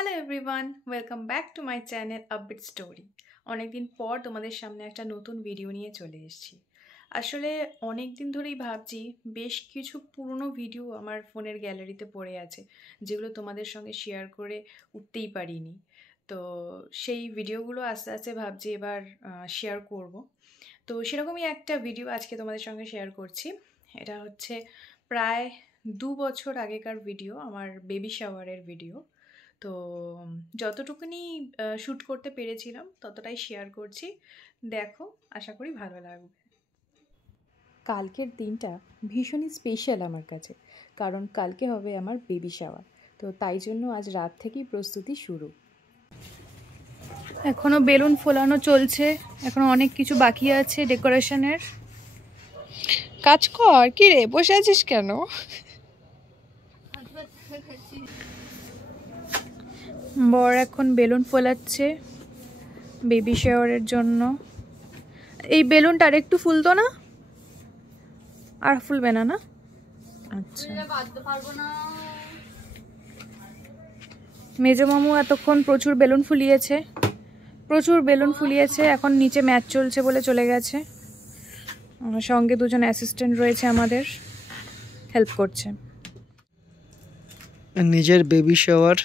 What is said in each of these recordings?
Hello everyone, welcome back to my channel upbeat story. অনেকদিন পর তোমাদের সামনে একটা নতুন ভিডিও নিয়ে চলে এসেছি। আসলে অনেক দিন ধরেই ভাবছি, বেশ কিছু পুরনো ভিডিও আমার ফোনের গ্যালারিতে পড়ে আছে, যেগুলো তোমাদের সঙ্গে শেয়ার করে উঠতেই পারিনি। তো সেই ভিডিওগুলো আস্তে আস্তে ভাবছি এবার শেয়ার করব। তো সেরকমই একটা ভিডিও আজকে তোমাদের সঙ্গে শেয়ার করছি। এটা হচ্ছে প্রায় 2 বছর আগেকার ভিডিও, আমার বেবি শাওয়ারের ভিডিও। তো যতটুকুনি শ্যুট করতে পেরেছিলাম ততটাই শেয়ার করছি, দেখো, আশা করি ভালো লাগবে। কালকের দিনটা ভীষণই স্পেশাল আমার কাছে, কারণ কালকে হবে আমার বেবি শাওয়ার। তো তাই জন্য আজ রাত থেকেই প্রস্তুতি শুরু। এখনও বেলুন ফোলানো চলছে, এখনও অনেক কিছু বাকি আছে ডেকোরেশনের। কাজ কর, কি রে বসে আছিস কেন? বর এখন বেলুন ফোলাচ্ছে বেবি শাওয়ারের জন্য। এই বেলুনটা আর একটু ফুলতো না? আর ফুলবে না? না, আচ্ছা। মেজো মামু এতক্ষণ প্রচুর বেলুন ফুলিয়েছে, এখন নিচে ম্যাচ চলছে বলে চলে গেছে। সঙ্গে দুজন অ্যাসিস্ট্যান্ট রয়েছে, আমাদের হেল্প করছে। নিজের বেবি শাওয়ার,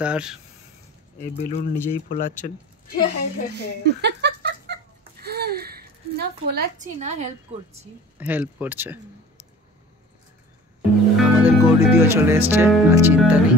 তার এই বেলুন নিজেই ফোলাচ্ছেন। না ফোলাচ্ছি না, হেল্প করছে। আমাদের গৌরী দিও চলে এসছে, আর চিন্তা নেই।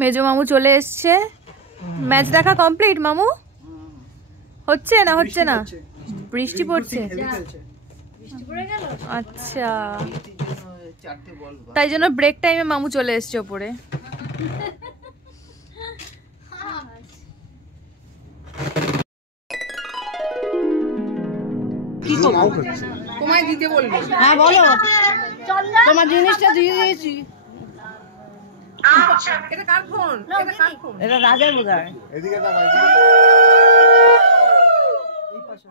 মেজো মামু চলে এসছে। ম্যাচ দেখা কমপ্লিট মামু? হচ্ছে না? বৃষ্টি পড়ছে, আচ্ছা। তাই জন্য ব্রেক টাইমে মামু চলে এসছে ওপরে। কি করবো? তোমায় দিতে বলবো। হ্যাঁ বলো, তোমার জিনিসটা দিয়ে দিয়েছি। এটা কার ফোন? এটা রাজার বোধহয়। এদিকে দাও, এই পাশে।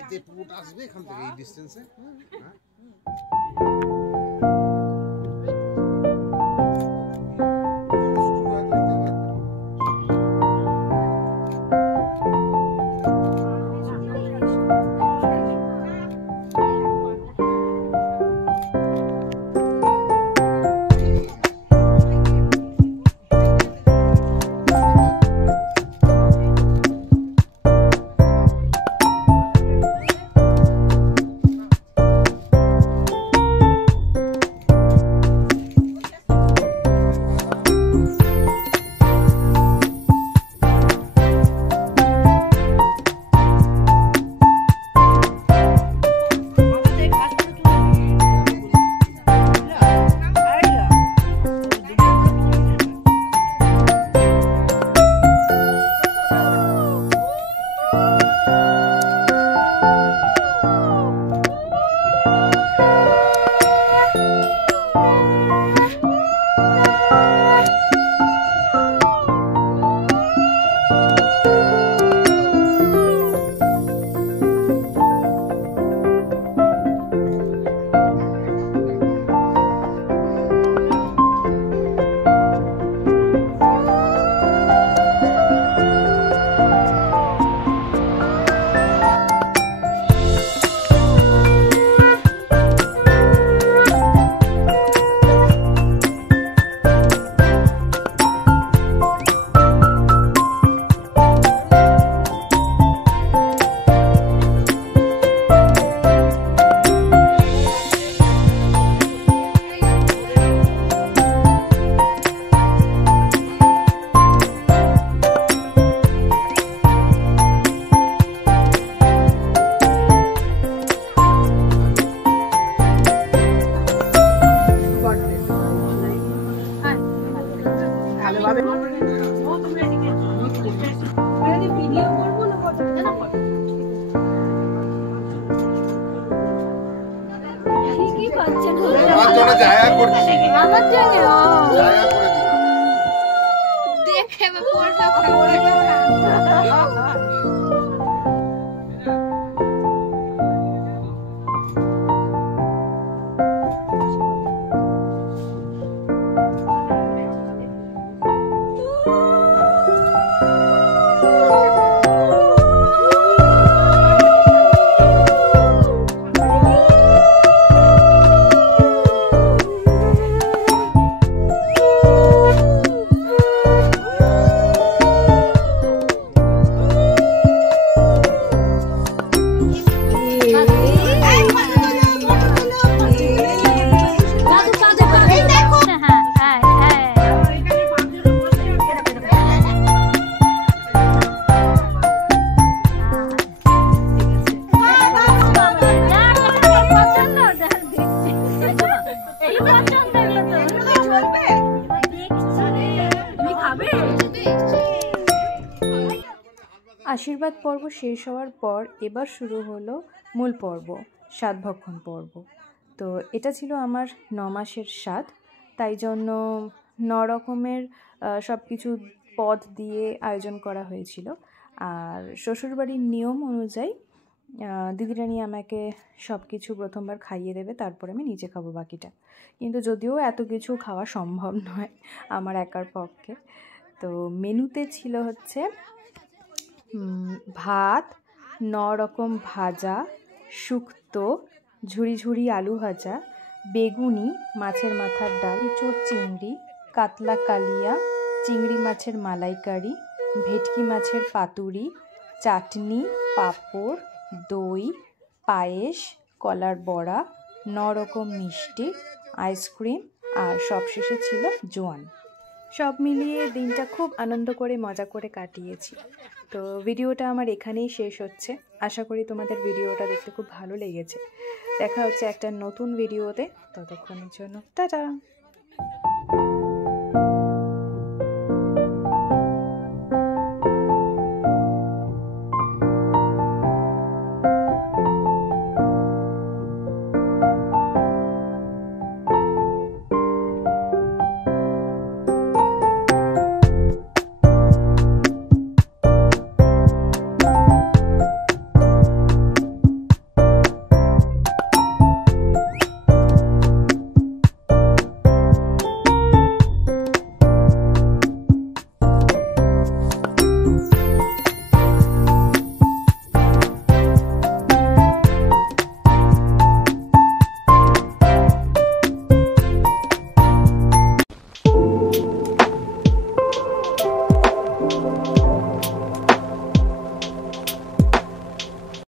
এতে পুরোটা আসবে এখান থেকে, এই ডিসটেন্সে। আশীর্বাদ পর্ব শেষ হওয়ার পর এবার শুরু হলো মূল পর্ব, স্বাদভক্ষণ পর্ব। তো এটা ছিল আমার 9 মাসের স্বাদ, তাই জন্য 9 রকমের সব কিছু পদ দিয়ে আয়োজন করা হয়েছিল। আর শ্বশুরবাড়ির নিয়ম অনুযায়ী দিদিরানি আমাকে সব কিছু প্রথমবার খাইয়ে দেবে, তারপরে আমি নিজে খাবো বাকিটা। কিন্তু যদিও এত কিছু খাওয়া সম্ভব নয় আমার একার পক্ষে। তো মেনুতে ছিল হচ্ছে ভাত, 9 রকম ভাজা, শুক্তো, ঝুরি ঝুরি আলু ভাজা, বেগুনি, মাছের মাথার ডাল, ইঁচড় চিংড়ি, কাতলা কালিয়া, চিংড়ি মাছের মালাইকারি, ভেটকি মাছের পাতুরি, চাটনি, পাঁপড়, দই, পায়েস, কলার বড়া, 9 রকম মিষ্টি, আইসক্রিম, আর সবশেষে ছিল জোয়ান। সব মিলিয়ে দিনটা খুব আনন্দ করে মজা করে কাটিয়েছি। তো ভিডিওটা আমার এখানেই শেষ হচ্ছে। আশা করি তোমাদের ভিডিওটা দেখতে খুব ভালো লেগেছে। দেখা হচ্ছে একটা নতুন ভিডিওতে, ততক্ষণের জন্য টাটা।